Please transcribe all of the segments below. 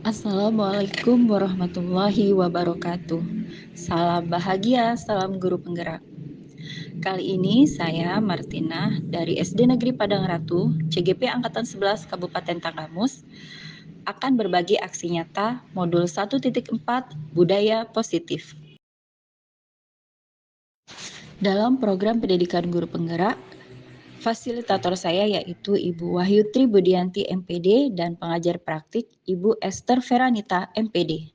Assalamualaikum warahmatullahi wabarakatuh. Salam bahagia, salam guru penggerak. Kali ini saya Martina dari SD Negeri Padang Ratu, CGP Angkatan 11 Kabupaten Tanggamus akan berbagi aksi nyata modul 1.4 Budaya Positif. Dalam program pendidikan guru penggerak, fasilitator saya yaitu Ibu Wahyu Tribudianti MPD dan pengajar praktik Ibu Esther Veranita MPD.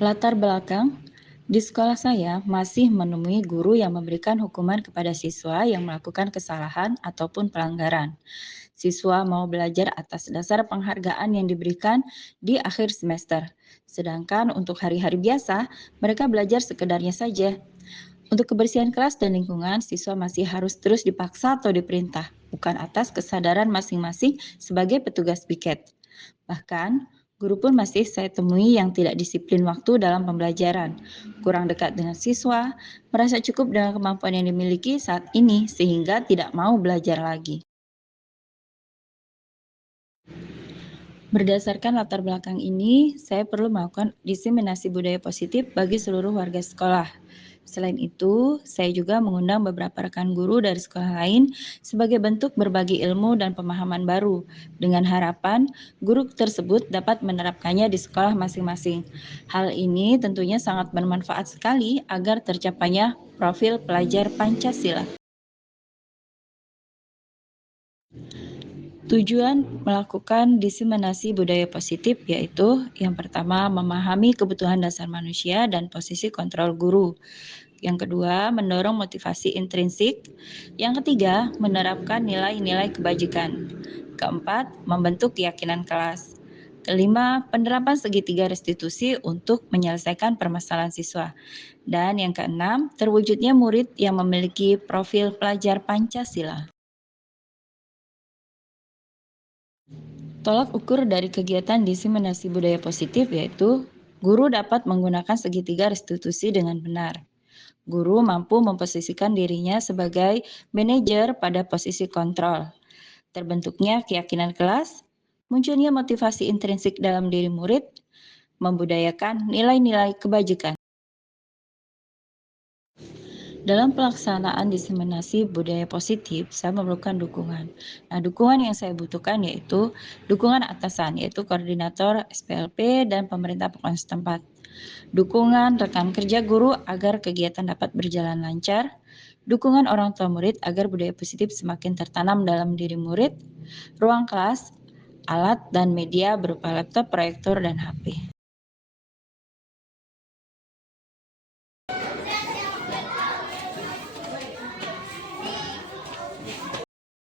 Latar belakang, di sekolah saya masih menemui guru yang memberikan hukuman kepada siswa yang melakukan kesalahan ataupun pelanggaran. Siswa mau belajar atas dasar penghargaan yang diberikan di akhir semester. Sedangkan untuk hari-hari biasa, mereka belajar sekedarnya saja. Untuk kebersihan kelas dan lingkungan, siswa masih harus terus dipaksa atau diperintah, bukan atas kesadaran masing-masing sebagai petugas piket. Bahkan, guru pun masih saya temui yang tidak disiplin waktu dalam pembelajaran, kurang dekat dengan siswa, merasa cukup dengan kemampuan yang dimiliki saat ini sehingga tidak mau belajar lagi. Berdasarkan latar belakang ini, saya perlu melakukan diseminasi budaya positif bagi seluruh warga sekolah. Selain itu, saya juga mengundang beberapa rekan guru dari sekolah lain sebagai bentuk berbagi ilmu dan pemahaman baru, dengan harapan guru tersebut dapat menerapkannya di sekolah masing-masing. Hal ini tentunya sangat bermanfaat sekali agar tercapainya profil pelajar Pancasila. Tujuan melakukan diseminasi budaya positif yaitu yang pertama memahami kebutuhan dasar manusia dan posisi kontrol guru. Yang kedua, mendorong motivasi intrinsik. Yang ketiga, menerapkan nilai-nilai kebajikan. Keempat, membentuk keyakinan kelas. Kelima, penerapan segitiga restitusi untuk menyelesaikan permasalahan siswa. Dan yang keenam, terwujudnya murid yang memiliki profil pelajar Pancasila. Tolak ukur dari kegiatan diseminasi budaya positif yaitu guru dapat menggunakan segitiga restitusi dengan benar. Guru mampu memposisikan dirinya sebagai manajer pada posisi kontrol. Terbentuknya keyakinan kelas, munculnya motivasi intrinsik dalam diri murid, membudayakan nilai-nilai kebajikan. Dalam pelaksanaan diseminasi budaya positif, saya memerlukan dukungan. Nah, dukungan yang saya butuhkan yaitu dukungan atasan, yaitu koordinator SPLP dan pemerintah pokok setempat. Dukungan rekan kerja guru agar kegiatan dapat berjalan lancar. Dukungan orang tua murid agar budaya positif semakin tertanam dalam diri murid. Ruang kelas, alat dan media berupa laptop, proyektor, dan HP.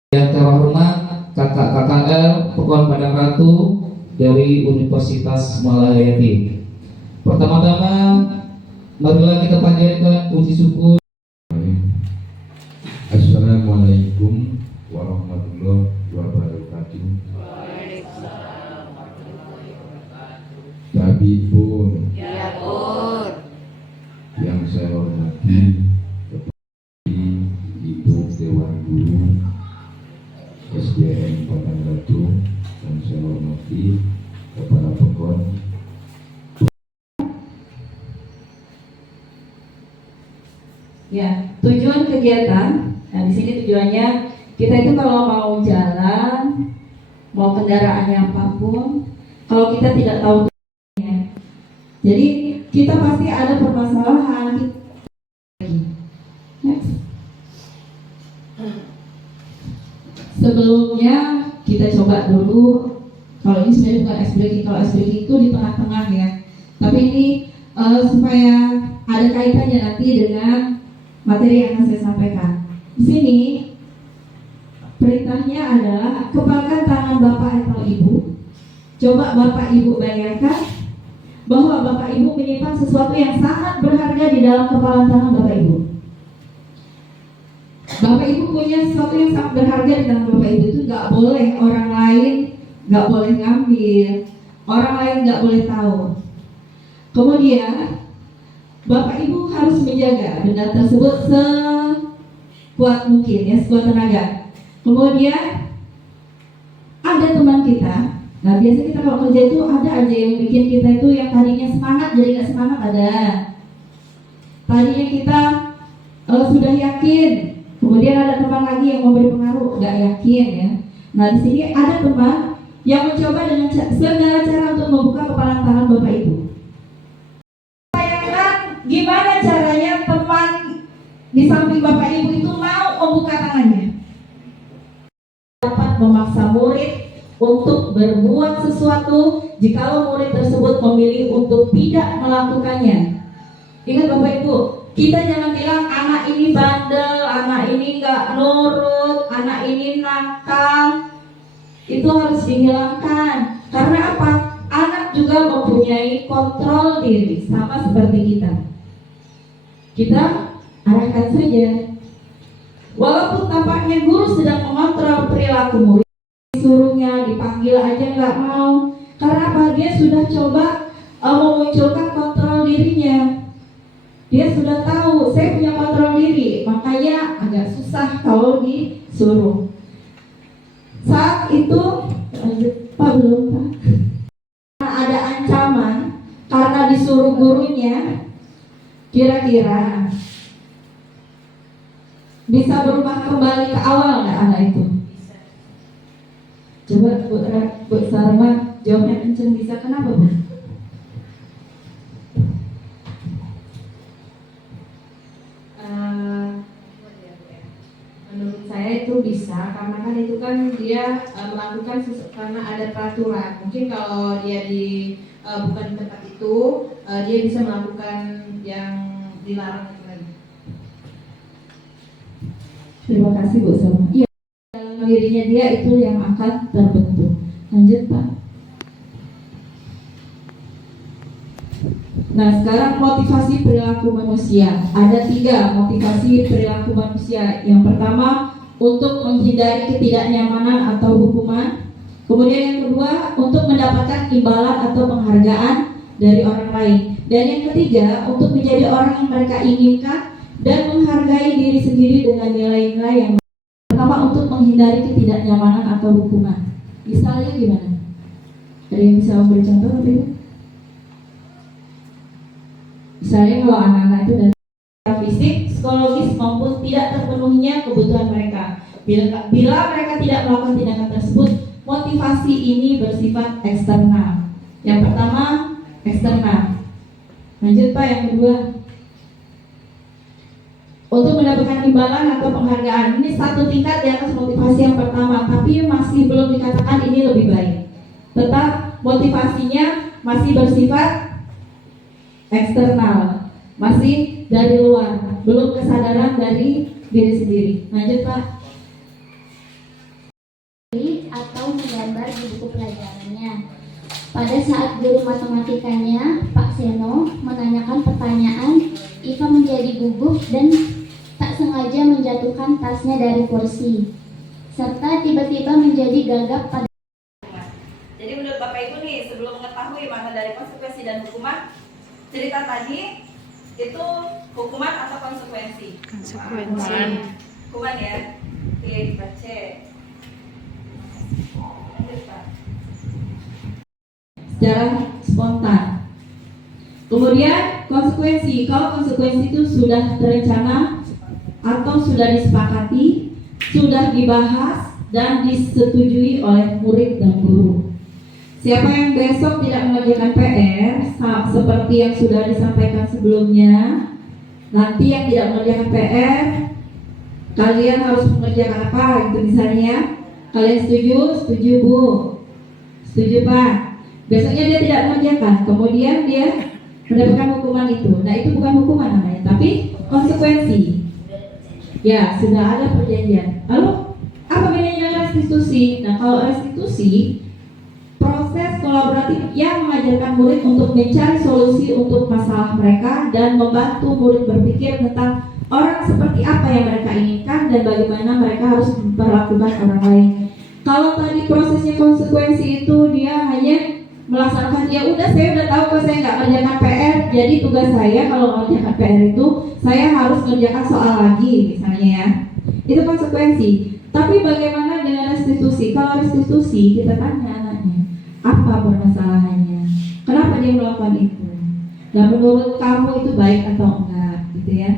Yang terhormat Kakak KKL Pekuan Padang Ratu dari Universitas Malahayati. Pertama-tama, marilah kita panjatkan puji syukur. Assalamualaikum warahmatullahi wabarakatuh. Tapi pun yang saya hormati Ibu Dewan Guru SDN Padang Ratu, dan saya hormati Kepala Pekon. Ya, tujuan kegiatan. Nah, di sini tujuannya kita itu kalau mau jalan, mau kendaraannya apapun, kalau kita tidak tahu tujuannya, jadi kita pasti ada permasalahan. Next. Sebelumnya kita coba dulu. Kalau ini sebenarnya bukan ice breaking, kalau ice breaking itu di tengah-tengah ya. Tapi ini supaya ada kaitannya nanti dengan materi yang akan saya sampaikan. Di sini perintahnya adalah kepalkan tangan Bapak atau Ibu. Coba Bapak Ibu bayangkan bahwa Bapak Ibu menyimpan sesuatu yang sangat berharga di dalam kepalan tangan Bapak Ibu. Bapak Ibu punya sesuatu yang sangat berharga di dalam Bapak Ibu, itu nggak boleh orang lain, nggak boleh ngambil, orang lain nggak boleh tahu. Kemudian Bapak Ibu harus menjaga benda tersebut sekuat mungkin ya, sekuat tenaga. Kemudian ada teman kita Nah biasanya kita kalau kerja itu ada aja yang bikin kita itu yang tadinya semangat jadi nggak semangat ada. Tadinya kita sudah yakin, kemudian ada teman lagi yang memberi pengaruh, nggak yakin ya. Nah di sini ada teman yang mencoba dengan segala cara untuk membuka kepalan tangan Bapak Ibu. Bayangkan gimana caranya teman di samping Bapak Ibu itu mau membuka tangannya. Dapat memaksa murid untuk berbuat sesuatu jikalau murid tersebut memilih untuk tidak melakukannya. Ingat Bapak Ibu, kita jangan bilang anak ini bandel, anak ini nggak nurut, anak ini nakal. Itu harus dihilangkan. Karena apa? Anak juga mempunyai kontrol diri, sama seperti kita. Kita arahkan saja. Walaupun tampaknya guru sedang mengontrol perilaku murid, disuruhnya dipanggil aja nggak mau. Karena apa? Dia sudah coba memunculkan kontrol dirinya. Dia sudah tahu saya punya kontrol diri, makanya agak susah kalau disuruh. Saat itu Pak belum Pak. Ada ancaman karena disuruh gurunya, kira-kira bisa berubah kembali ke awal nggak anak itu? Coba Bu Sarma jawabnya kenceng, bisa. Kenapa Bu? Menurut saya itu bisa, karena kan itu kan dia melakukan karena ada peraturan. Mungkin kalau dia bukan di tempat itu, dia bisa melakukan yang dilarang itu lagi. Terima kasih Bu Salma. Iya, dalam dirinya dia itu yang akan terbentuk. Lanjut Pak. Nah sekarang motivasi perilaku manusia. Ada 3 motivasi perilaku manusia. Yang pertama untuk menghindari ketidaknyamanan atau hukuman. Kemudian yang kedua untuk mendapatkan imbalan atau penghargaan dari orang lain. Dan yang ketiga untuk menjadi orang yang mereka inginkan dan menghargai diri sendiri dengan nilai-nilai yang pertama untuk menghindari ketidaknyamanan atau hukuman. Misalnya gimana? Ada yang bisa memberi contoh Bapak Ibu? Misalnya kalau anak-anak itu dari fisik, psikologis maupun tidak terpenuhinya kebutuhan mereka. Bila mereka tidak melakukan tindakan tersebut, motivasi ini bersifat eksternal. Yang pertama eksternal. Lanjut Pak, yang kedua. Untuk mendapatkan imbalan atau penghargaan, ini satu tingkat di atas motivasi yang pertama, tapi masih belum dikatakan ini lebih baik. Tetap motivasinya masih bersifat eksternal, masih dari luar, belum kesadaran dari diri sendiri. Lanjut Pak. Atau menggambar di buku pelajarannya. Pada saat guru matematikanya, Pak Seno, menanyakan pertanyaan, Iva menjadi gugup dan tak sengaja menjatuhkan tasnya dari kursi, serta tiba-tiba menjadi gagap pada. Jadi menurut Bapak Ibu nih, sebelum mengetahui makna dari konsekuensi dan hukuman, cerita tadi itu hukuman atau konsekuensi? Konsekuensi. Hukuman ya. Oke, kita cek. Secara spontan. Kemudian konsekuensi. Kalau konsekuensi itu sudah terencana atau sudah disepakati, sudah dibahas dan disetujui oleh murid dan guru. Siapa yang besok tidak mengerjakan PR seperti yang sudah disampaikan sebelumnya, nanti yang tidak mengerjakan PR, kalian harus mengerjakan apa gitu misalnya. Kalian setuju? Setuju Bu? Setuju Pak? Besoknya dia tidak mengerjakan, kemudian dia mendapatkan hukuman itu. Nah itu bukan hukuman namanya, tapi konsekuensi. Ya, sudah ada perjanjian. Lalu apa bedanya dengan restitusi? Nah kalau restitusi, proses kolaboratif yang mengajarkan murid untuk mencari solusi untuk masalah mereka dan membantu murid berpikir tentang orang seperti apa yang mereka inginkan dan bagaimana mereka harus memperlakukan orang lain. Kalau tadi prosesnya konsekuensi itu dia hanya melaksanakan, ya udah saya udah tahu kalau saya nggak kerjakan PR, jadi tugas saya kalau mengerjakan PR itu saya harus kerjakan soal lagi misalnya ya. Itu konsekuensi. Tapi bagaimana dengan restitusi? Kalau restitusi kita tanya anaknya, Apa permasalahannya? Kenapa dia melakukan itu? Dan menurut kamu itu baik atau enggak, gitu ya?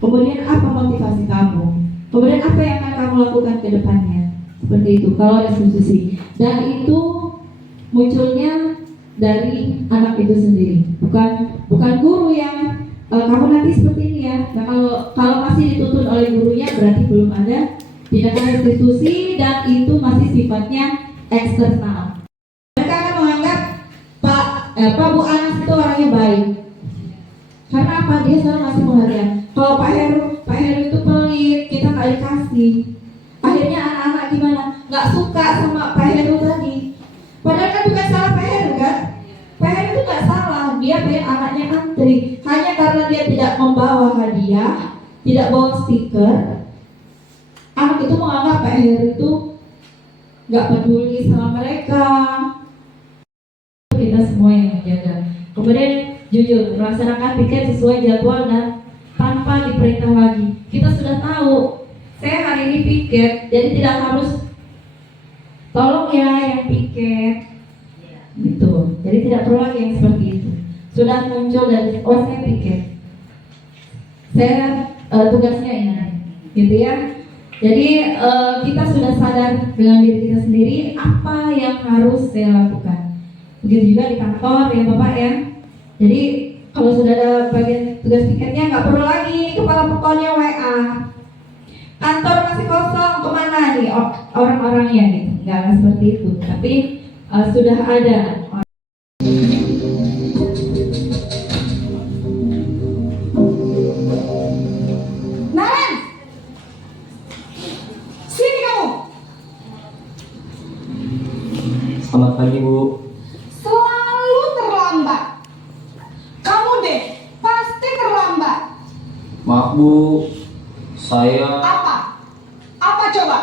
Kemudian apa motivasi kamu? Kemudian apa yang akan kamu lakukan ke depannya? Seperti itu, kalau ada substitusi. Dan itu munculnya dari anak itu sendiri, bukan guru yang kamu nanti seperti ini ya. Nah, kalau masih dituntun oleh gurunya berarti belum ada tindakan restitusi dan itu masih sifatnya eksternal. Mereka akan menganggap Pak Bu Anas itu orangnya baik. Karena apa? Dia selalu ngasih pengertian. Kalau Pak Heru itu pelit, kita nggak dikasih. Akhirnya anak-anak gimana? Nggak suka sama Pak Heru tadi. Padahal kan bukan salah Pak Heru kan? Pak Heru itu nggak salah. Dia pengen anaknya antri. Hanya karena dia tidak membawa hadiah, tidak bawa stiker, anak itu menganggap Pak Heru itu nggak peduli sama mereka. Kita semua yang menjaga. Kemudian jujur, melaksanakan piket sesuai jadwal dan tanpa diperintah lagi. Kita sudah tahu, saya hari ini piket, jadi tidak harus tolong ya yang piket, gitu. Jadi tidak perlu lagi yang seperti itu. Sudah muncul dari saya piket, saya tugasnya ini, gitu ya. Jadi kita sudah sadar dengan diri kita sendiri apa yang harus saya lakukan. Begitu juga di kantor ya Bapak ya. Jadi kalau sudah ada bagian tugas piketnya nggak perlu lagi kepala pekonnya WA. Kantor masih kosong, kemana nih orang-orangnya gitu. Nggak seperti itu. Tapi sudah ada. Naren, sini kamu. Selamat pagi Bu. Selalu terlambat. Kamu deh, pasti terlambat. Maaf Bu, saya Apa? Apa coba?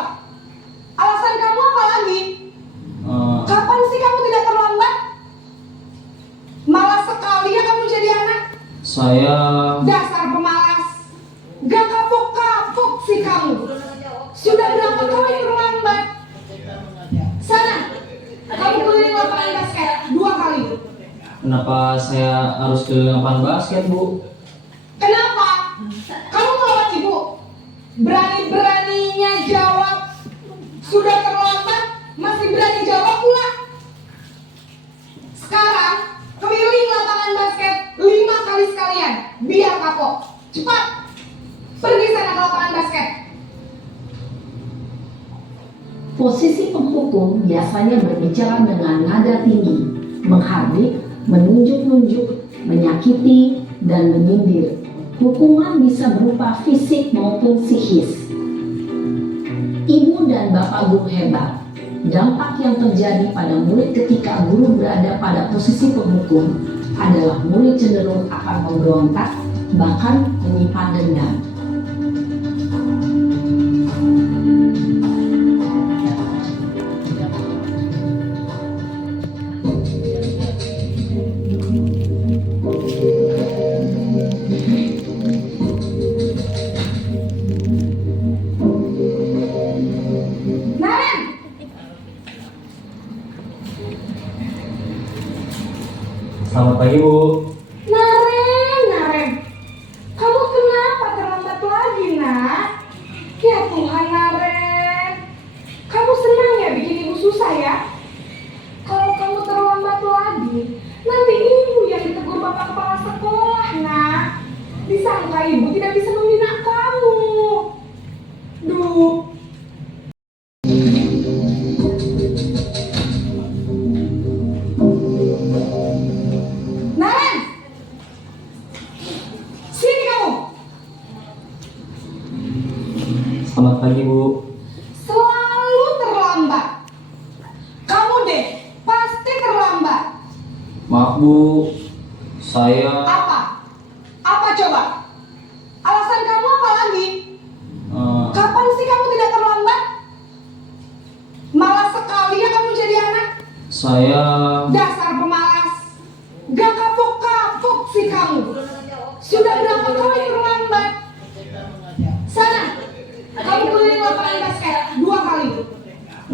Alasan kamu apa lagi? Kapan sih kamu tidak terlambat? Malas sekali ya kamu jadi anak. saya Dasar pemalas. Gak kapok-kapok sih kamu. Sudah berapa kali terlambat? Sana, kamu keliling lapangan basket 2 kali. kenapa saya harus ke lapangan basket Bu? Kenapa? Kamu melawan ibu. Berani-beraninya jawab. Sudah terlambat, masih berani jawab pula. Sekarang, keliling lapangan basket 5 kali sekalian. Biar kapok. Cepat. Pergi sana ke lapangan basket. Posisi penghukum biasanya berbicara dengan nada tinggi, menghardik, menunjuk-nunjuk, menyakiti, dan menyindir. Hukuman bisa berupa fisik maupun psikis. Ibu dan bapak guru hebat. Dampak yang terjadi pada murid ketika guru berada pada posisi penghukum adalah murid cenderung akan memberontak, bahkan menyimpan dendam. Naren, Selamat pagi Bu. Naren. Kamu kenapa terlambat lagi, nak? Ya Tuhan, Naren. Kamu senang ya bikin ibu susah ya? Kalau kamu terlambat lagi, nanti ibu yang ditegur bapak kepala sekolah, nak. Disangka ibu tidak bisa membina kamu. Duh. Naren, sini kamu. Selamat pagi Bu. Selalu terlambat. Kamu deh, pasti terlambat. Maaf Bu, saya Apa? Apa coba? Alasan kamu apa lagi? Kapan sih kamu tidak terlambat? Malas sekali ya kamu jadi anak. saya Dasar pemalas. Gak kapok-kapok sih kamu. Sudah berapa kali terlambat? Sana, kamu keliling lapangan basket 2 kali.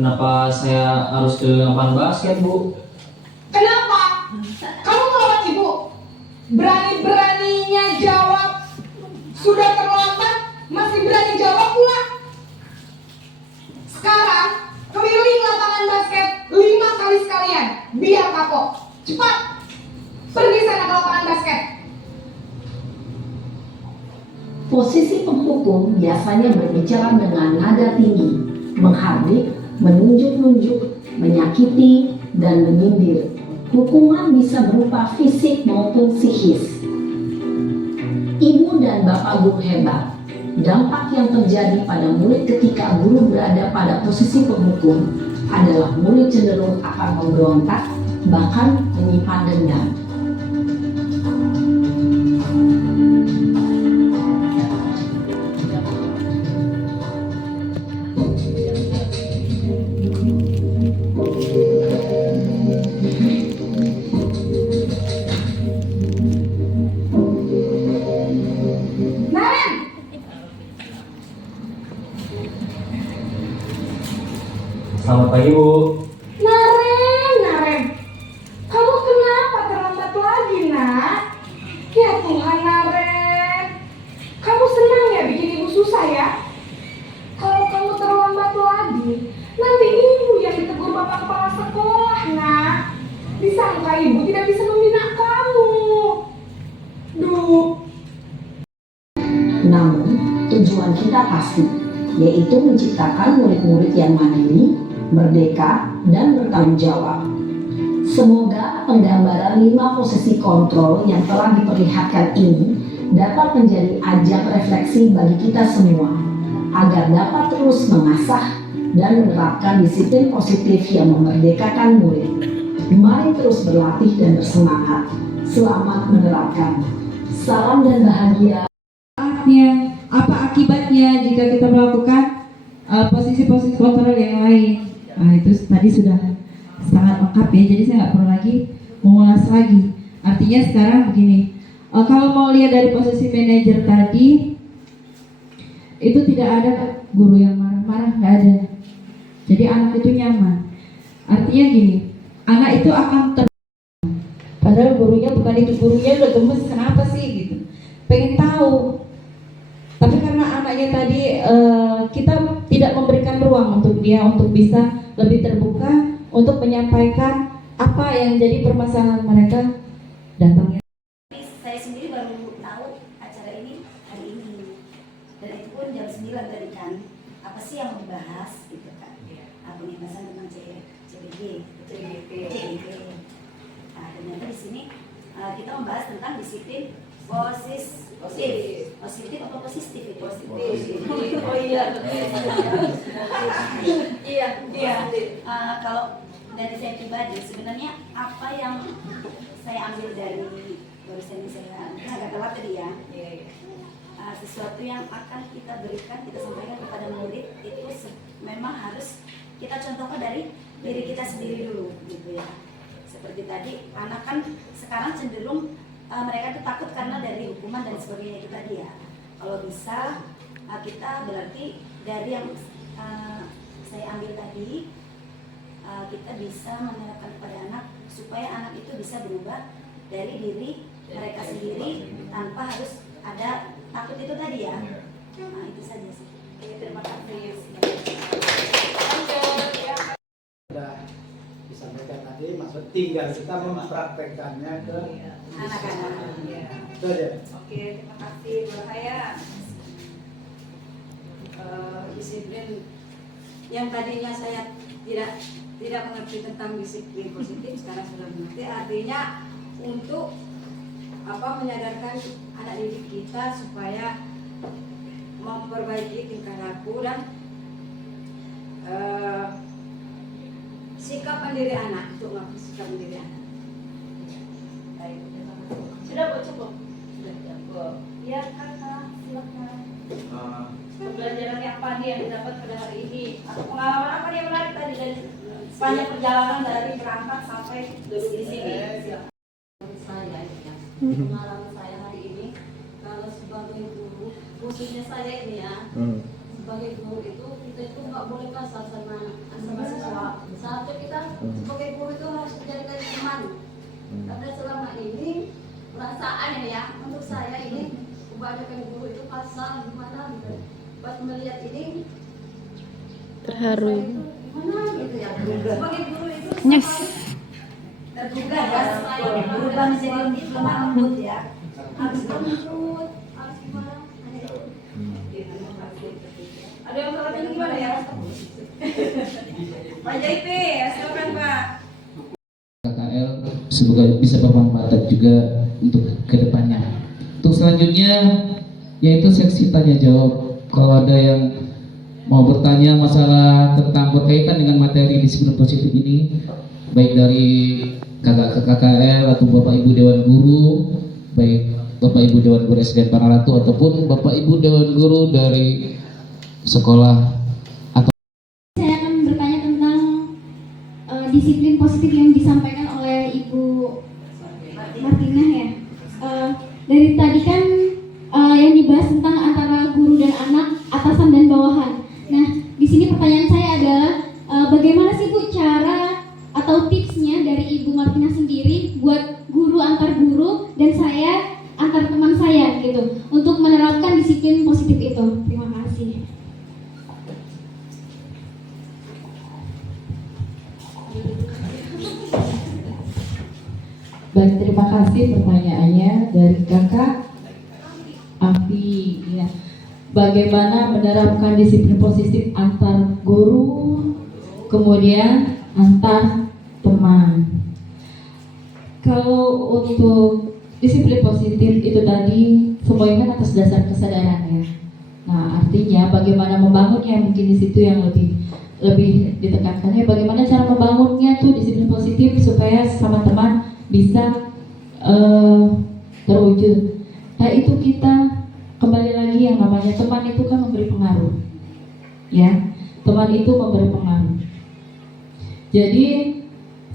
kenapa saya harus ke lapangan basket Bu? Kenapa? Kamu melawan ibu? Berani-beraninya jawab sudah terlambat, masih berani jawab pula. Sekarang keliling lapangan basket 5 kali sekalian, biar kapok. Cepat, pergi sana ke lapangan basket. Posisi penghukum biasanya berbicara dengan nada tinggi, menghardik, menunjuk-nunjuk, menyakiti, dan menyindir. Hukuman bisa berupa fisik maupun psikis. Ibu dan bapak guru hebat. Dampak yang terjadi pada murid ketika guru berada pada posisi penghukum adalah murid cenderung akan memberontak, bahkan menyimpan dendam. Naren, Selamat pagi, Bu. Naren, kamu kenapa terlambat lagi, nak? Ya Tuhan, Naren, kamu senang ya bikin ibu susah ya? Kalau kamu terlambat lagi, nanti ibu yang ditegur bapak kepala sekolah, nak. Disangka ibu tidak bisa membina kamu. Duh. Namun, tujuan kita pasti, yaitu menciptakan murid-murid yang mandiri, merdeka, dan bertanggung jawab. Semoga penggambaran 5 posisi kontrol yang telah diperlihatkan ini dapat menjadi ajang refleksi bagi kita semua, agar dapat terus mengasah dan menerapkan disiplin positif yang memerdekakan murid. Mari terus berlatih dan bersemangat. Selamat menerapkan. Salam dan bahagia. Apa akibatnya jika kita melakukan posisi-posisi kontrol yang lain. Itu tadi sudah sangat lengkap ya, jadi saya nggak perlu lagi mengulas lagi. Artinya sekarang begini, kalau mau lihat dari posisi manajer tadi, itu tidak ada guru yang marah-marah, nggak ada. Jadi anak itu nyaman. Artinya gini, anak itu akan padahal gurunya bukan itu, gurunya udah gemes, kenapa sih gitu, pengen tahu. Tapi karena anaknya tadi kita tidak memberikan ruang untuk dia untuk bisa lebih terbuka untuk menyampaikan apa yang jadi permasalahan mereka, datangnya. Saya sendiri baru tahu acara ini hari ini, dan itu pun jam 9 tadi kan. Apa sih yang mau dibahas gitu kan? Pembebasan tentang CBG. Nah, ternyata di sini kita membahas tentang disiplin positif apa positif itu? Oh iya. Iya. Kalau dari saya pribadi sebenarnya apa yang saya ambil dari barusan saya agak telat tadi ya, sesuatu yang akan kita berikan, kita sampaikan kepada murid itu memang harus kita contohkan dari diri kita sendiri dulu gitu ya. Seperti tadi anak kan sekarang cenderung mereka tuh takut karena dari hukuman dan sebagainya itu tadi ya. Kalau bisa kita berarti dari yang saya ambil tadi, kita bisa menerapkan kepada anak supaya anak itu bisa berubah dari diri mereka sendiri tanpa harus ada takut itu tadi ya. Nah itu saja sih. Terima kasih. Sudah disampaikan tadi, maksud tinggal kita mempraktekkannya ke anak-anak. Itu aja. Oke, terima kasih Bu Haya. Disiplin yang tadinya saya tidak mengerti tentang disiplin positif, sekarang sudah mengerti. Artinya untuk menyadarkan anak didik kita supaya memperbaiki tingkah laku dan sikap mandiri anak, untuk mengaku sikap mandiri anak. Sudah Bu, cukup. Sudah cukup. Ya kakak, silakan. Pembelajaran yang pagi yang didapat pada hari ini, atau pengalaman apa yang menarik tadi dari sepanjang perjalanan dari berangkat sampai duduk di sini? Pengalaman saya hari ini, kalau sebagai guru, khususnya saya ini ya, sebagai guru itu kita itu nggak boleh kasar sama siswa. Seharusnya kita sebagai guru itu harus menjadikan teman. Karena selama ini perasaan ya untuk saya ini kebanyakan guru itu kasar gimana gitu. Pas melihat ini Terharu. gimana gitu ya. Sebagai guru itu terbuka ya, berubah menjadi lemah lembut ya. Harus lembut, harus gimana? Ada yang salah ini gimana ya? Pak JP, silakan Pak. KKL semoga bisa bermanfaat juga untuk kedepannya. Untuk selanjutnya yaitu seksi tanya jawab. Kalau ada yang mau bertanya masalah tentang berkaitan dengan materi disiplin positif ini, baik dari kakak KKL atau Bapak Ibu Dewan Guru, baik Bapak Ibu Dewan Guru SDN Pangaratu ataupun Bapak Ibu Dewan Guru dari sekolah. Saya akan bertanya tentang disiplin positif yang disampaikan oleh Ibu Martina ya. Dari tadi kan yang dibahas tentang antara guru dan anak, atasan dan bawahan. Nah, di sini pertanyaan saya adalah bagaimana sih Bu cara atau tipsnya dari Ibu Martina sendiri buat guru antar guru dan saya antar teman saya gitu untuk menerapkan disiplin positif itu. Terima kasih. Baik, terima kasih pertanyaannya dari Kakak Afi. Ya. Bagaimana menerapkan disiplin positif antar guru, kemudian antar teman. Kalau untuk disiplin positif itu tadi semuanya kan atas dasar kesadaran ya. Nah, artinya bagaimana membangunnya mungkin di situ yang lebih ditekankannya. Bagaimana cara membangunnya tuh disiplin positif supaya sama teman bisa terwujud. Nah, itu kita kembali lagi yang namanya teman itu kan memberi pengaruh, ya. Teman itu memberi pengaruh. Jadi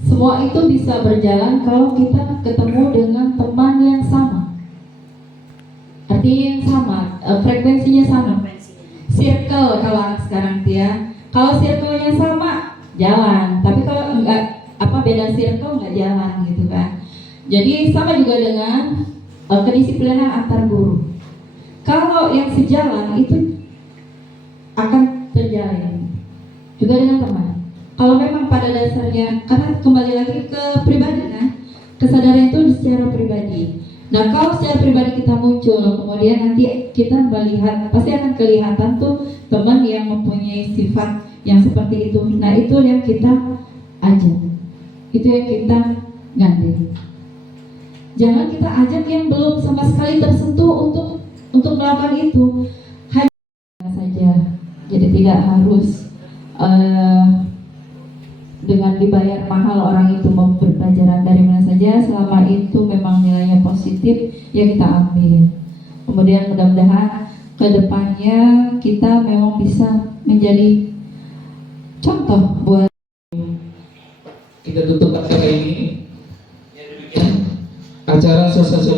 semua itu bisa berjalan kalau kita ketemu dengan teman yang sama. Artinya yang sama, frekuensinya sama. Circle kalau anak sekarang dia. Kalau circle-nya sama, jalan. Tapi kalau enggak beda circle nggak jalan gitu kan. Jadi sama juga dengan kedisiplinan antar guru. Kalau yang sejalan itu akan terjalin juga dengan teman. Kalau memang pada dasarnya, karena kembali lagi ke pribadi kan, kesadaran itu secara pribadi. Nah, kalau secara pribadi kita muncul, kemudian nanti kita melihat, pasti akan kelihatan tuh teman yang mempunyai sifat yang seperti itu. Nah, itu yang kita ajak, itu yang kita gandeng. Jangan kita ajak yang belum sama sekali tersentuh untuk melakukan itu. Hanya saja, jadi tidak harus dengan dibayar mahal orang itu mau berpelajaran dari mana saja, selama itu memang nilainya positif ya kita ambil. Kemudian mudah-mudahan kedepannya kita memang bisa menjadi contoh buat. Kita tutup acara ini. Acara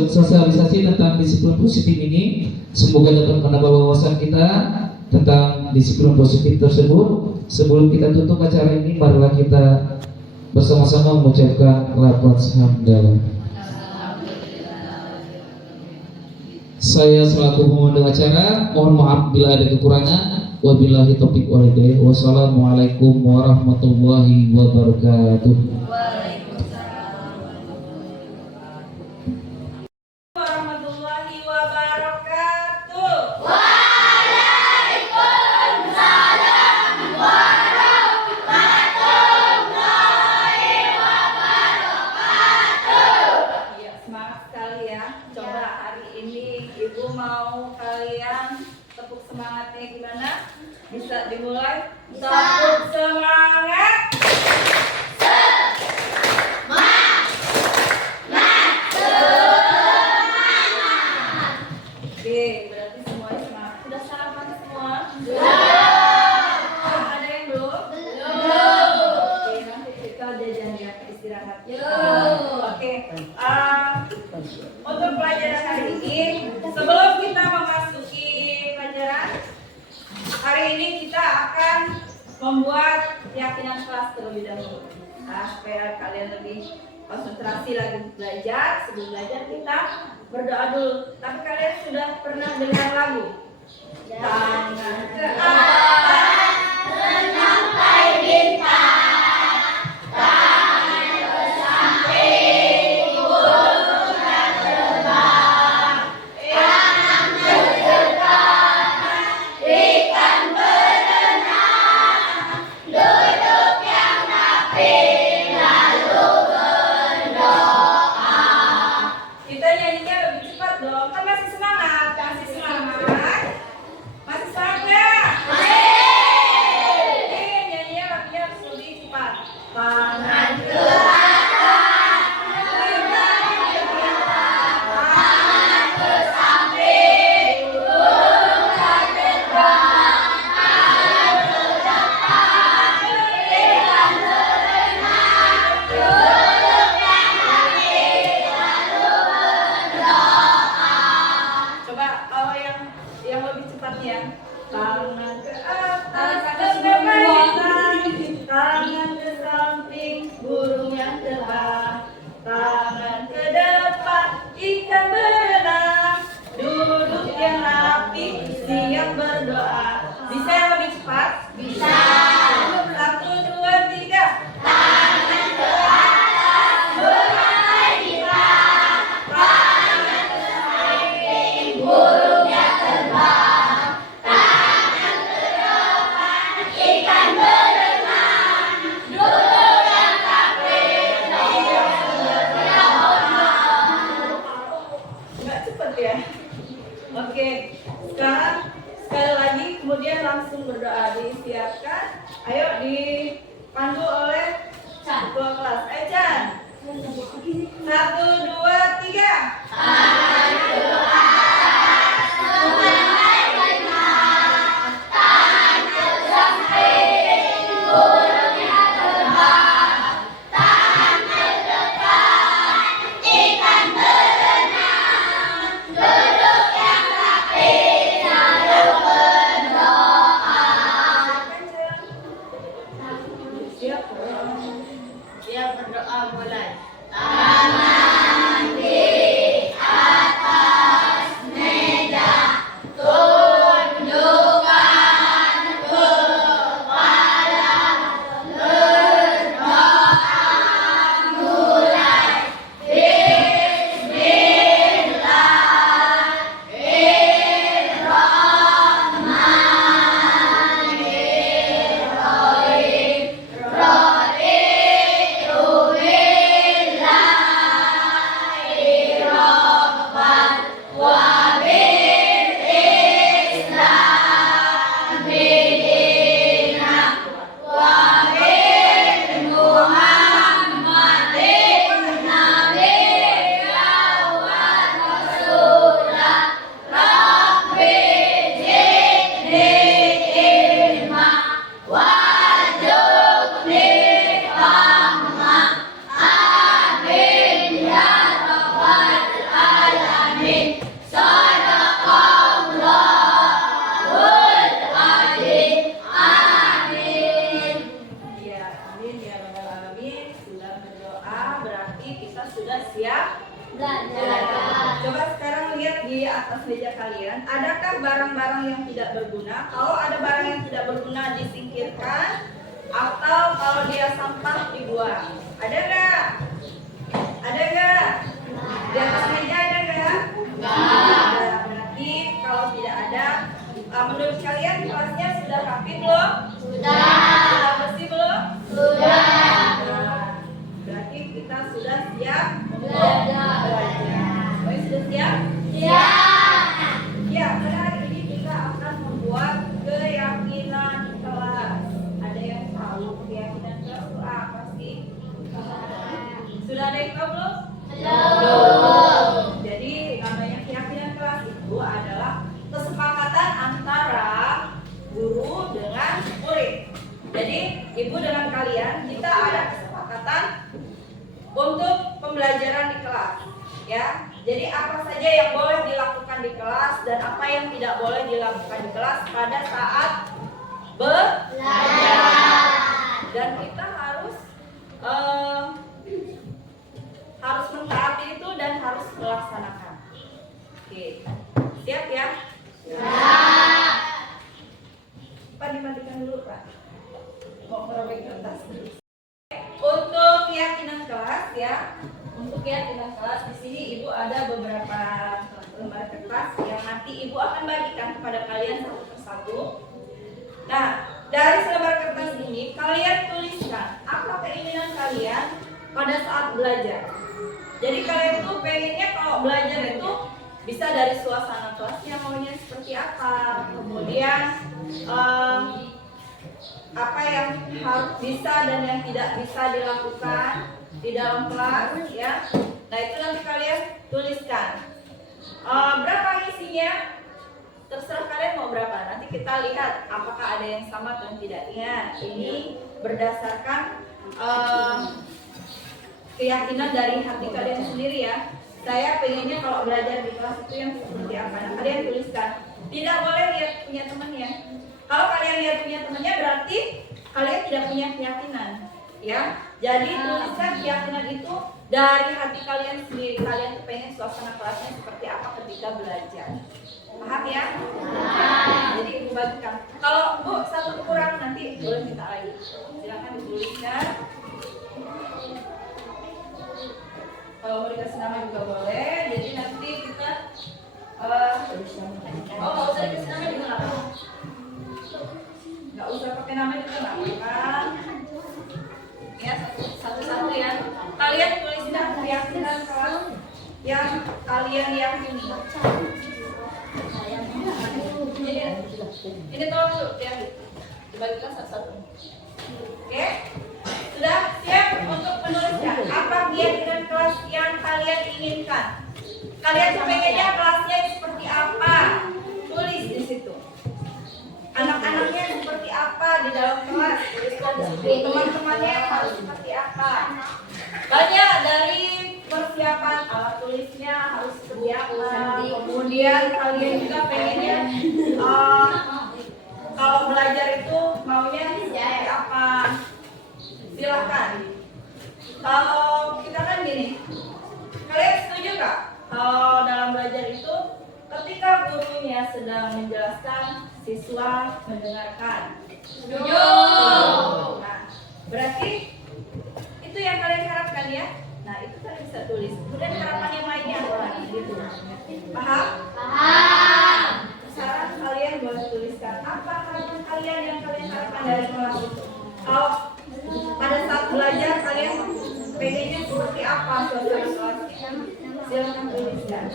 sosialisasi tentang disiplin positif ini semoga dapat menambah wawasan kita tentang disiplin positif tersebut. Sebelum kita tutup acara ini, marilah kita bersama-sama mengucapkan lafaz hamdalah. Saya selaku pemandu acara, mohon maaf bila ada kekurangan. Wabillahi taufiq wal hidayah. Wassalamualaikum warahmatullahi wabarakatuh. Bisa dimulai. Sambut semangat. Oke, berarti semuanya semangat. Sudah sarapan semua? Belum. Ada yang belum? Oke, nanti kita jajan ya, istirahat. Oke. Untuk pelajaran hari ini, sebelum kita memasuki pelajaran hari hari ini kita akan membuat keyakinan kelas terlebih dahulu. Nah, supaya kalian lebih konsentrasi lagi belajar, sebelum belajar kita berdoa dulu. Tapi kalian sudah pernah dengar lagu? Tangan ke atas, sampai bintang, tangan ke samping, burung yang terbang, tangan ke depan, ikan berenang, duduk yang rapi, lalu berdoa. Kita nyanyinya lebih cepat dong, kan masih semangat, kasih semangat. Masih semangat nggak? Ini nyanyinya lagunya harus lebih cepat. Tangan ke atas, tangan ke samping, burung yang terbang, tangan ke depan, ikan berenang, duduk yang rapi, lalu berdoa. Coba kalau yang lebih cepatnya. Tangan ke atas, tangan ke samping, burung yang terbang, tangan ke depan, ikan berenang, duduk yang rapi, siap berdoa. Bisa yang lebih cepat? Bisa. 1, 2, 3. Tangan ke atas, berantai bintang, tangan ke samping, burung yang terbang, tangan ke depan, ikan berenang, duduk yang rapi, siap berdoa. Nggak cepet ya? Oke, sekarang sekali lagi kemudian langsung berdoa. Disiapkan, ayo dipandu oleh ketua kelas. Ayo Chan. 1, 2, 3. Tangan ke atas, berantai bintang, tangan ke samping, burung yang terbang, tangan ke depan, ikan berenang, duduk yang rapi, lalu berdoa. Siap berdoa. Siap berdoa mulai. Tangan di atas meja, tundukkan kepala, berdoa mulai. Bismillahirrahmanirrahim. atas meja kalian, adakah barang-barang yang tidak berguna? Kalau ada barang yang tidak berguna disingkirkan, atau kalau dia sampah dibuang. Ada nggak? Ada nggak? Di atas meja ada nggak? Nggak. Berarti kalau tidak ada, menurut kalian kelasnya sudah rapi belum? Sudah. Sudah bersih belum? Sudah. Nah, berarti kita sudah siap belajar. Semuanya sudah siap? Siap. Ya, pada hari ini kita akan membuat keyakinan kelas. Ada yang tahu keyakinan kelas itu apa sih? Sudah ada yang tahu belum? Belum. Jadi namanya keyakinan kelas itu adalah kesepakatan antara guru dengan murid. Jadi ibu dengan kalian, kita ada kesepakatan untuk pembelajaran di kelas, ya. Jadi apa saja yang boleh dilakukan di kelas dan apa yang tidak boleh dilakukan di kelas pada saat belajar. Dan kita harus mentaati itu dan harus melaksanakan. Oke, siap ya? Siap. Pak, dimatikan dulu Pak. Mau merobek kertas terus. Untuk keyakinan kelas ya. Untuk keyakinan kelas di sini Ibu ada beberapa lembar kertas yang nanti Ibu akan bagikan kepada kalian satu persatu. Nah, dari selembar kertas ini kalian tuliskan apa keinginan kalian pada saat belajar. Jadi kalian tuh pengennya kalau belajar itu bisa dari suasana kelasnya maunya seperti apa, kemudian apa yang harus bisa dan yang tidak bisa dilakukan di dalam kelas ya. Nah itu nanti kalian tuliskan. Berapa isinya? Terserah kalian mau berapa. Nanti kita lihat apakah ada yang sama atau tidak. Ya, ini berdasarkan keyakinan dari hati kalian sendiri ya. Saya pengennya kalau belajar di kelas itu yang seperti apa. Nah, kalian tuliskan. Tidak boleh lihat punya temannya. Kalau kalian lihat punya temannya berarti kalian tidak punya keyakinan, ya. Jadi tuliskan keyakinan itu dari hati kalian sendiri. Kalian tuh pengen suasana kelasnya seperti apa ketika belajar. Paham ya? Jadi Ibu bagikan. Kalau Bu satu kurang nanti boleh minta lagi. Silakan dituliskan. Kalau mau dikasih nama juga boleh. Jadi nanti kita nggak usah dikasih nama juga nggak apa-apa. Nggak usah pakai nama juga nggak apa-apa. Ya satu-satu ya. Kalian tuliskan keyakinan kelas yang kalian yakini. Ini tolong dulu ya. Dibagikan satu-satu. Oke? Sudah siap untuk menuliskan apa keyakinan kelas yang kalian inginkan? Kalian pengennya kelasnya seperti apa? Tulis di situ. Anak-anaknya seperti apa di dalam kelas? Tuliskan di situ. Teman-temannya harus seperti apa? Banyak dari persiapan alat tulisnya harus seperti apa. Kemudian kalian juga pengennya kalau belajar itu maunya seperti apa? Silahkan. Kalau kita kan gini, kalian setuju gak? Kalau dalam belajar itu ketika gurunya sedang menjelaskan, siswa mendengarkan. Setuju? Nah, berarti itu yang kalian harapkan ya. Nah, itu kalian bisa tulis. Kemudian harapan yang lainnya apa lagi gitu. Paham? Paham. Sekarang kalian boleh tuliskan apa harapan kalian yang kalian harapkan dari kelas itu. Kalau pada saat belajar kalian pengennya seperti apa suasana kelasnya? Silakan tuliskan.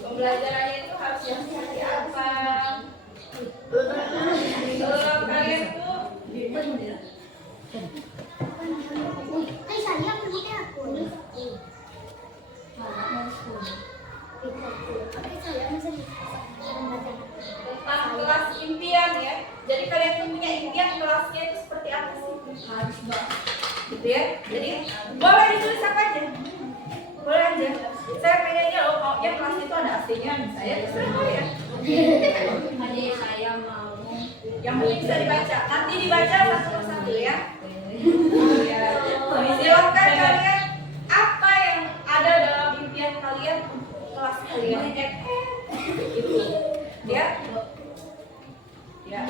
Pembelajarannya itu harus yang seperti apa? Kalau kalian tuh tentang kelas impian ya. Jadi kalian punya impian kelasnya itu seperti apa sih? Harus banget, gitu ya. Jadi boleh ditulis apa aja? Boleh aja. Saya pengennya loh, maunya kelas itu ada AC-nya, saya terserah kalian. Adik saya mau. Yang penting bisa dibaca. Nanti dibaca satu persatu ya. Silakan kalian apa yang ada dalam impian kalian untuk kelas kalian. Gitu. Ya. Ya.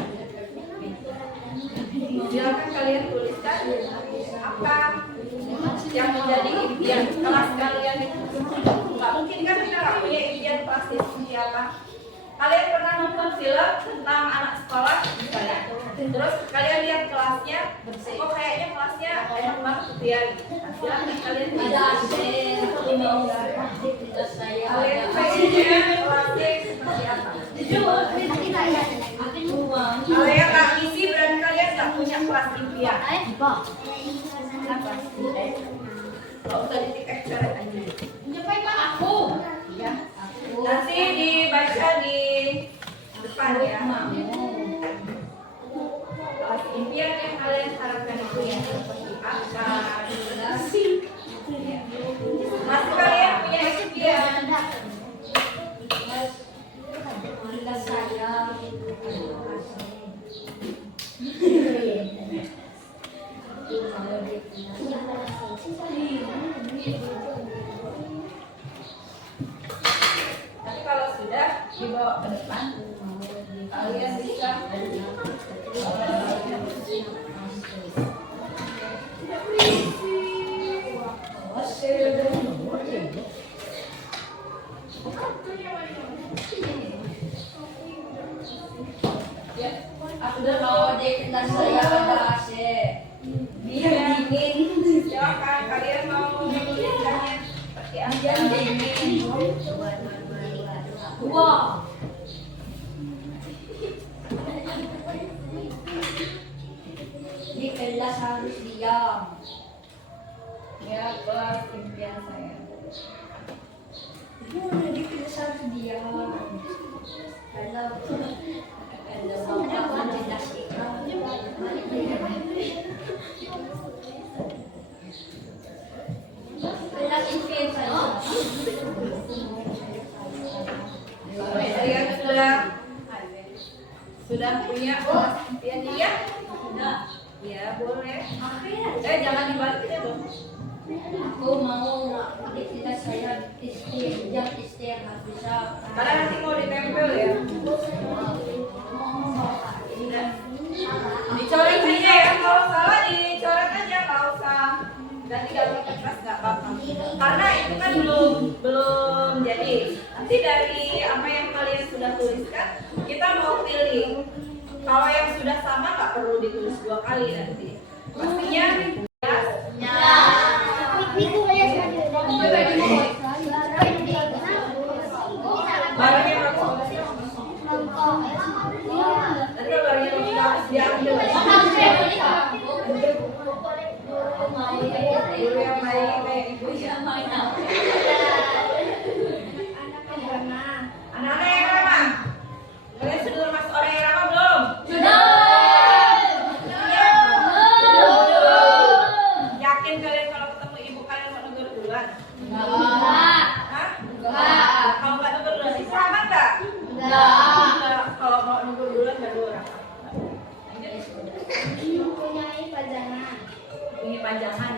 Silakan kalian tuliskan apa yang menjadi impian kelas kalian itu. Nggak mungkin kan kita nggak punya impian pasti seperti apa. Kalian pernah nonton film tentang anak sekolah misalnya, terus kalian lihat kelasnya, kok kayaknya kelasnya enak banget gitu ya. Silakan kalian tidak kalian pengennya kelasnya seperti apa? Kalau yang nggak ngisi berarti kalian nggak punya kelas impian. Kenapa? Kalau usah ditik coret aja. Nyampe pak aku. Ya, aku. Nanti dibaca di depan ya. Impian yang kalian harapkan itu yang seperti apa? Mas kalian punya impian? Tapi kalau sudah dibawa ke depan, kalian bisa Aku udah mau di kelas saya ada AC. Biar dingin. silakan kalian mau menuliskannya seperti apa? Dingin. Wow. Di kelas harus diam. Ya, kelas impian saya. Di kelas harus diam. Kalau bapak tidak kelas impian saya. Kalian sudah punya kelas impian ya? Sudah. Ya, boleh. Jangan dibalik ya dong. Aku mau di kelas saya istirahat bisa. Karena nanti mau ditempel ya. Dicoret aja ya, kalau salah dicoret aja, nggak usah. Nanti kalau kertas nggak apa-apa. Karena itu kan belum jadi. Nanti dari apa yang kalian sudah tuliskan, kita mau pilih. Kalau yang sudah sama nggak perlu ditulis 2 kali nanti. Pastinya ya. Barangnya bagus. Nanti barangnya bagus diambil. Guru yang baik kayak ibu ya. Anak-anak yang ramah. Kalian sudah masuk orang yang ramah belum? Yakin kalian kalau ketemu ibu kalian mau negur duluan? Hah? Kalau nggak negur duluan, sama nggak? Kalau mau negur duluan baru orang. Ini pajangan.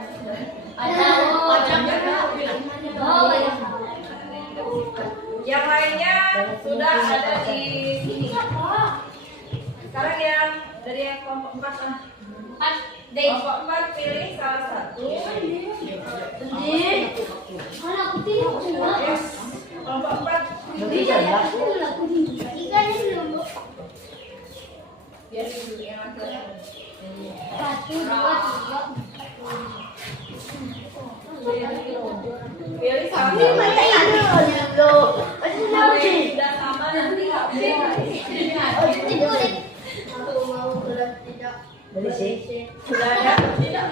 Yang lainnya sudah ada di sini. Sekarang yang dari yang kelompok 4 lah. Kelompok 4 pilih salah satu. Yes. Kelompok 4 biar dulu yang akhirnya. Pilih salah satu. Sudah sama nanti nggak boleh. Sudah ada? Tidak.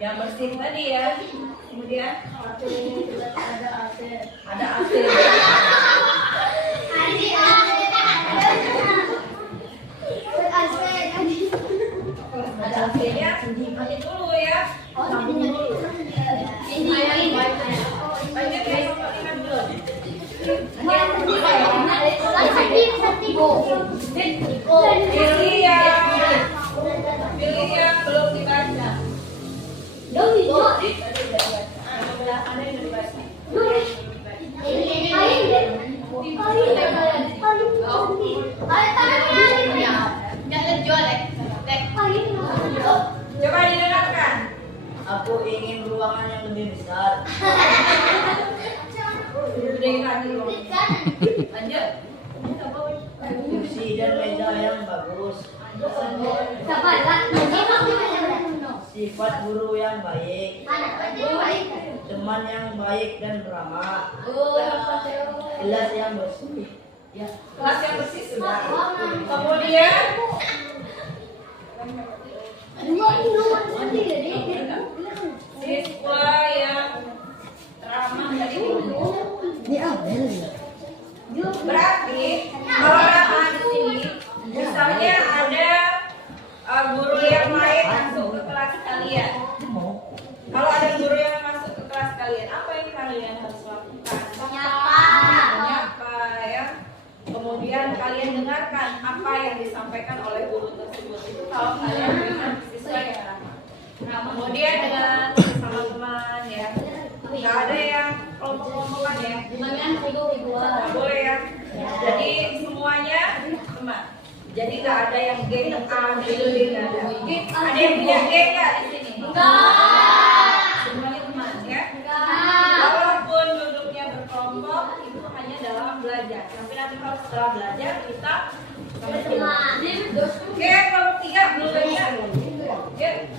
Yang bersih tadi ya. Kemudian ada AC. Ada AC-nya, mati dulu ya. Sambung dulu. Lanjut ya, nomor 5 dulu. Pilih yang belum dibaca. Ada yang dibaca. Coba didengarkan. Aku ingin ruangan yang lebih besar. Lanjut. Kursi dan meja yang bagus. Sifat guru yang baik. Teman yang baik dan ramah. Kelas yang bersih. Ya, kelas yang bersih sudah. Kemudian siswa yang dan kalian dengarkan apa yang disampaikan oleh guru tersebut. Itu kalau kalian dengan siswa ya. Nah, kemudian dengan teman-teman ya, nggak ada yang kelompok-kelompokan ya, nggak boleh ya. Jadi semuanya teman. Jadi nggak ada yang geng A, geng B, nggak ada. Ada yang punya geng nggak di sini? Enggak. Semuanya teman ya. Walaupun duduknya berkelompok, itu hanya dalam belajar. Tapi nanti kalau setelah belajar kita sama-sama. Oke, kelompok 3 belum belajar. Oke.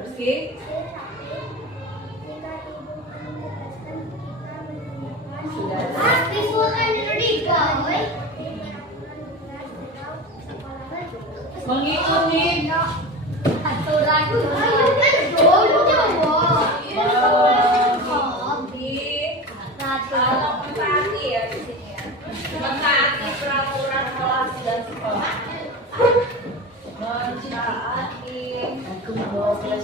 Bersih. Mengikuti mentaati ya di sini ya. Mentaati peraturan kelas dan sekolah. Mentaati peraturan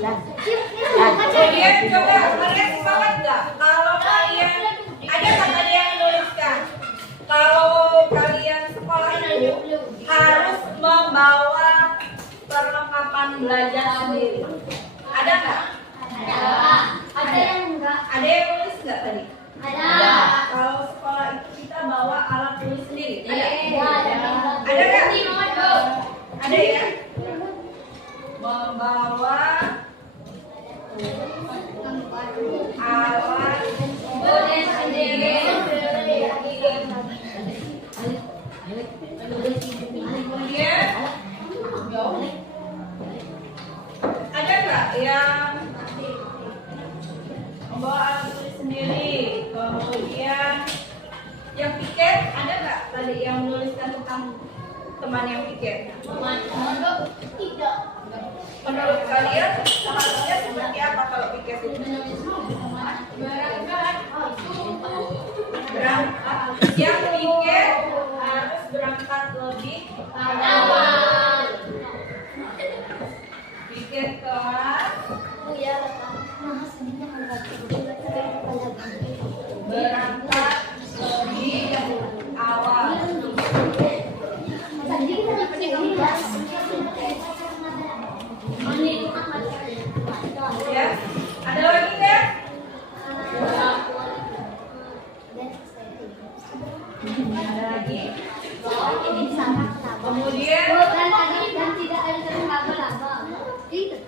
Kemudian coba kalian semangat nggak? Kalau kalian ada nggak tadi yang menuliskan? Kalau kalian sekolah itu harus membawa perlengkapan belajar sendiri. Ada nggak? Ada yang enggak? Ada yang nulis nggak tadi? Ada. Kalau sekolah itu kita bawa alat tulis sendiri. Ada? Ada. Ada nggak? Ada ya? Membawa alat tulis sendiri. Kemudian ada nggak yang membawa alat tulis sendiri? Kemudian yang piket ada nggak tadi yang menuliskan tentang teman yang piket? Tidak. Menurut kalian seharusnya seperti apa kalau piket itu? Berangkat. Yang piket harus berangkat lebih awal. Piket kelas berangkat lebih awal. Ya, ada lagi nggak? Ada lagi. Kemudian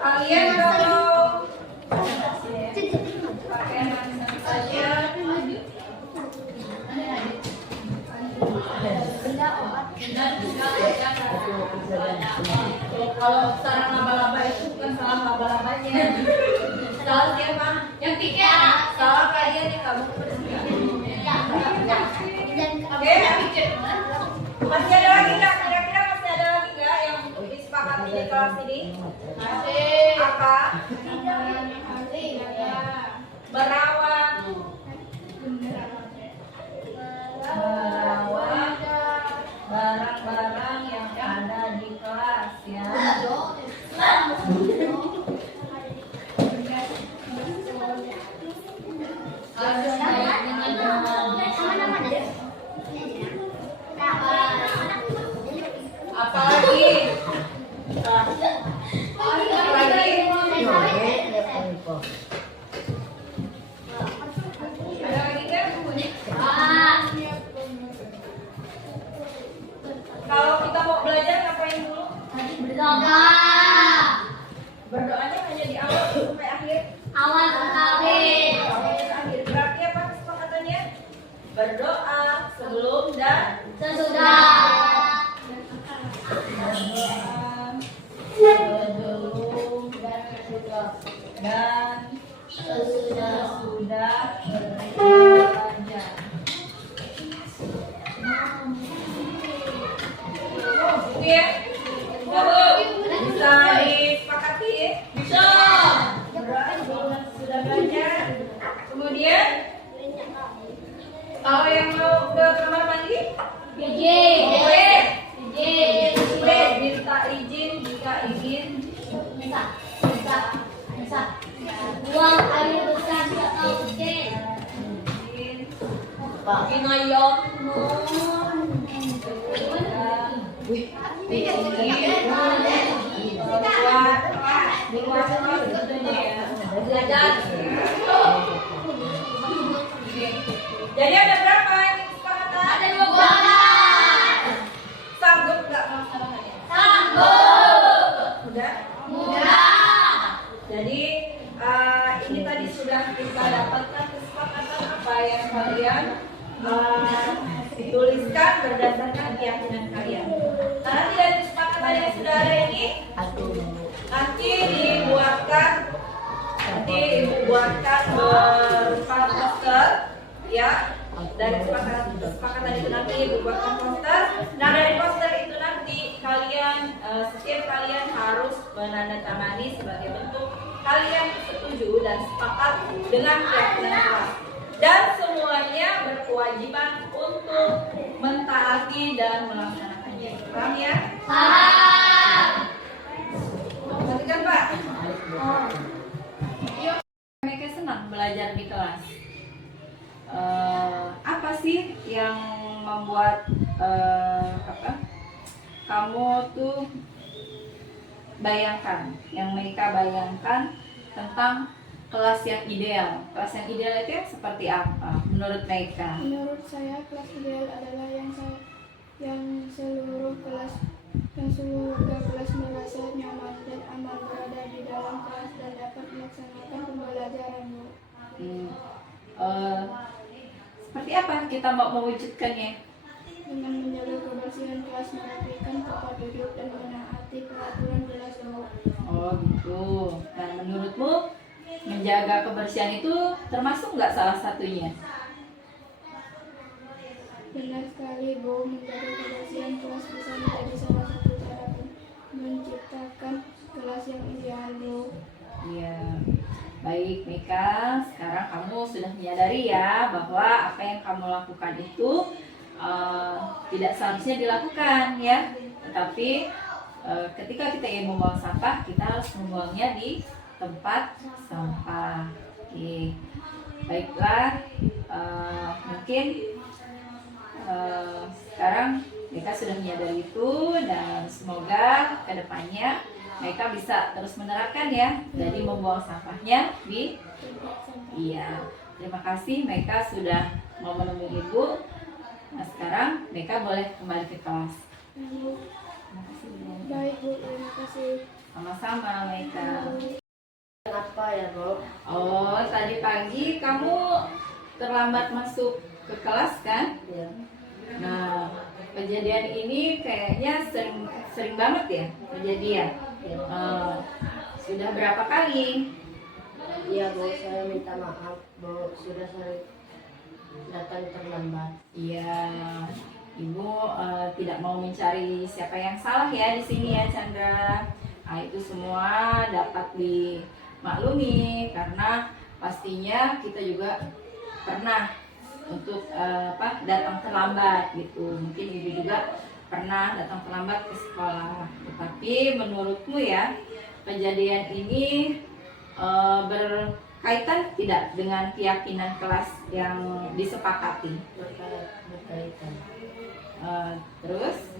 kalian kalau pakai handphone saja kalau sarang laba-laba itu bukan salah laba-labanya, salah siapa? Yang pikir salah kalian yang kamu oke, masih ada lagi nggak? Kira-kira masih ada lagi nggak yang disepakati di kelas ini? Masih. Apa? Merawat barang-barang yang ada di kelas ya. Apalagi? Ada lagi kan? Kalau kita mau belajar ngapain dulu? Berdoa. Berdoanya hanya di awal sampai akhir. Awal sekali. Awal dan akhir. Berarti apa kesepakatannya? Berdoa sebelum dan Sesudah. berdoa sebelum dan sesudah belajar. Gitu ya? Bisa disepakati ya? Bisa. Sudah belajar. Kemudian kalau yang mau ke kamar mandi, boleh. Minta izin jika ingin. Buang air besar atau kecil. Pingayok. Jadi ada berapa yang kesepakatan? Ada 12. Sanggup nggak melaksanakannya? Sanggup. Mudah. Jadi ini tadi sudah kita dapatkan kesepakatan apa yang kalian tuliskan berdasarkan keyakinan kalian. Nanti dari kesepakatan yang sudah ada ini nanti dibuatkan berupa poster ya. Dari kesepakatan itu nanti dibuatkan poster. Nah dari poster itu nanti setiap kalian harus menandatangani sebagai bentuk kalian setuju dan sepakat dengan keyakinan kelas. Dan semuanya berkewajiban untuk mentaati dan melaksanakannya. Paham ya? Paham. Perhatikan Pak. Mereka senang belajar di kelas. Apa sih yang membuat kamu tuh yang mereka bayangkan tentang kelas yang ideal? Kelas yang ideal itu seperti apa menurut mereka? Menurut saya kelas ideal adalah yang seluruh kelas merasa nyaman dan aman berada di dalam kelas dan dapat melaksanakan pembelajaran. Seperti apa kita mau mewujudkannya? Dengan menjaga kebersihan kelas, merapikan tempat duduk dan menaati peraturan kelas. Oh gitu. Nah menurutmu menjaga kebersihan itu termasuk nggak salah satunya? Benar sekali Bu, menjaga kebersihan kelas bisa menjadi salah satu cara menciptakan kelas yang ideal Bu. Iya. Baik Mika, sekarang kamu sudah menyadari ya bahwa apa yang kamu lakukan itu tidak seharusnya dilakukan ya. Tetapi ketika kita ingin membuang sampah, kita harus membuangnya di tempat sampah. Oke. Baiklah, mungkin sekarang mereka sudah menyadari itu dan semoga kedepannya mereka bisa terus menerapkan ya. Jadi membuang sampahnya di iya. Terima kasih mereka sudah mau menemui Ibu. Nah sekarang mereka boleh kembali ke kelas. Terima kasih Bu. Baik Bu, terima kasih. Sama-sama mereka. Apa ya Bu? Oh tadi pagi kamu terlambat masuk ke kelas kan? Iya. Nah kejadian ini kayaknya sering banget ya kejadian. Sudah berapa kali? Iya Bu, saya minta maaf Bu, sudah saya datang terlambat. Iya, Ibu tidak mau mencari siapa yang salah ya di sini ya Chandra. Nah, itu semua dapat dimaklumi karena pastinya kita juga pernah untuk datang terlambat gitu. Mungkin Ibu juga pernah datang terlambat ke sekolah. Tetapi menurutmu ya kejadian ini berkaitan tidak dengan keyakinan kelas yang disepakati? Berkaitan. Terus?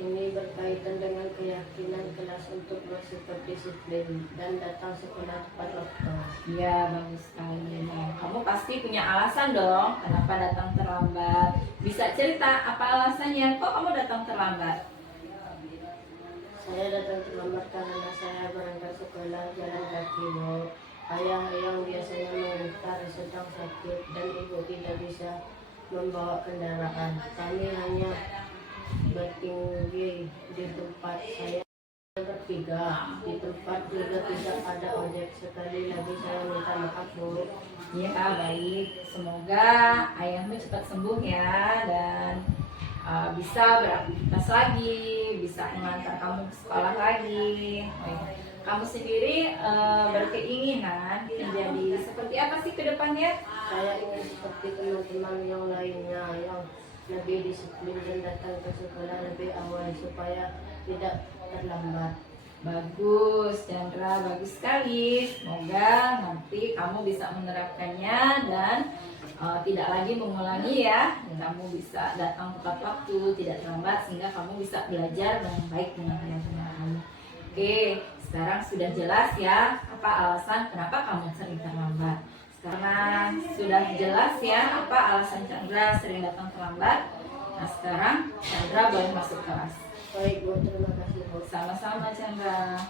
Ini berkaitan dengan keyakinan kelas untuk bersikap disiplin dan datang sekolah tepat waktu. Iya, bagus sekali. Nah, kamu pasti punya alasan dong kenapa datang terlambat. Bisa cerita apa alasannya? Kok kamu datang terlambat? Saya datang terlambat karena saya berangkat sekolah jalan kaki Bu. Ayah yang biasanya mengantar sedang sakit dan ibu tidak bisa membawa kendaraan. Kami hanya bertinggi di tempat saya Bertiga di tempat juga tidak ada ojek. Sekali lagi saya minta maaf, Bu. Ya, baik. Semoga ayahmu cepat sembuh ya dan bisa beraktivitas lagi, bisa mengantar kamu ke sekolah lagi. Oh, ya. Kamu sendiri berkeinginan menjadi seperti apa sih ke depannya? Saya ingin seperti teman-teman yang lainnya yang lebih disiplin dan datang ke sekolah lebih awal supaya tidak terlambat. Bagus, Chandra, bagus sekali. Semoga nanti kamu bisa menerapkannya dan tidak lagi mengulangi ya. Kamu bisa datang tepat waktu, tidak terlambat sehingga kamu bisa belajar dengan baik dengan teman-teman kamu. Oke, sekarang sudah jelas ya apa alasan kenapa kamu sering terlambat. Karena sudah jelas ya apa alasan Chandra sering datang terlambat. Nah sekarang Chandra boleh masuk kelas. Baik, Bu, terima kasih, Bu. Sama-sama Chandra.